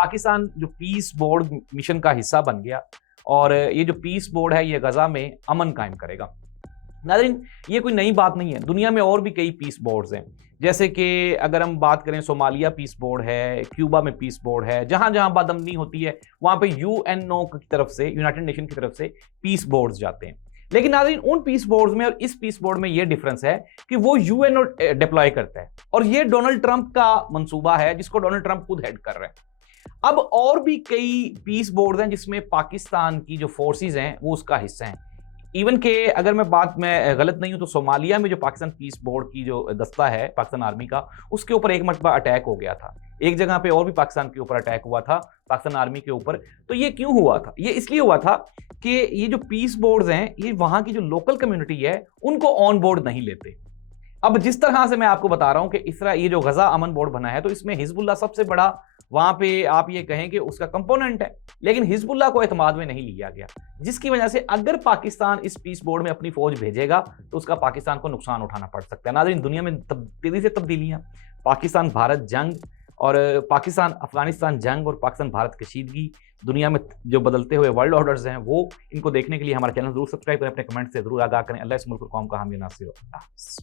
पाकिस्तान जो piece board mission का हिस्सा बन गया और ये जो पीस बोर्ड है ये गजा में अमन कायम करेगा। नाज़रीन, ये कोई नई बात नहीं है, दुनिया में और भी कई पीस बोर्ड्स हैं। जैसे कि अगर हम बात करें, सोमालिया पीस बोर्ड है, क्यूबा में पीस बोर्ड है, जहां जहां बदअमनी होती है वहां पे यूएनओ की तरफ से, यूनाइटेड नेशन की तरफ से पीस बोर्ड्स जाते हैं। लेकिन नाज़रीन, उन पीस बोर्ड्स में और इस पीस बोर्ड में ये डिफरेंस है कि वो यूएनओ डिप्लॉय करता है और ये डोनाल्ड ट्रंप का मंसूबा है जिसको डोनाल्ड ट्रंप खुद हेड कर रहे हैं। अब और भी कई पीस बोर्ड हैं जिसमें पाकिस्तान की जो फोर्सेस हैं वो उसका हिस्सा हैं। इवन के अगर मैं गलत नहीं हूं तो सोमालिया में जो पाकिस्तान पीस बोर्ड की जो दस्ता है पाकिस्तान आर्मी का, उसके ऊपर एक मरतबा अटैक हो गया था। एक जगह पे और भी पाकिस्तान के ऊपर अटैक हुआ था, पाकिस्तान आर्मी के ऊपर। तो ये क्यों हुआ था? ये इसलिए हुआ था कि ये जो पीस बोर्ड्स हैं ये वहां की जो लोकल कम्युनिटी है उनको ऑन बोर्ड नहीं लेते। अब जिस तरह से मैं आपको बता रहा हूं कि इस तरह ये जो गजा अमन बोर्ड बना है तो इसमें हिजबुल्लाह सबसे बड़ा वहां पे आप ये कहें कि उसका कंपोनेंट है, लेकिन हिजबुल्लाह को एतमाद में नहीं लिया गया, जिसकी वजह से अगर पाकिस्तान इस पीस बोर्ड में अपनी फौज भेजेगा तो उसका पाकिस्तान को नुकसान उठाना पड़ सकता है। नाज़रीन, दुनिया में तेजी से तब्दीलियां, पाकिस्तान भारत जंग और पाकिस्तान अफगानिस्तान जंग और पाकिस्तान भारत कशीदगी, दुनिया में जो बदलते हुए वर्ल्ड ऑर्डर्स हैं वो, इनको देखने के लिए हमारा चैनल जरूर सब्सक्राइब करें, अपने कमेंट से जरूर आगाह करें। अल्लाह इस मुल्क और कौम का हामी नासिर हो।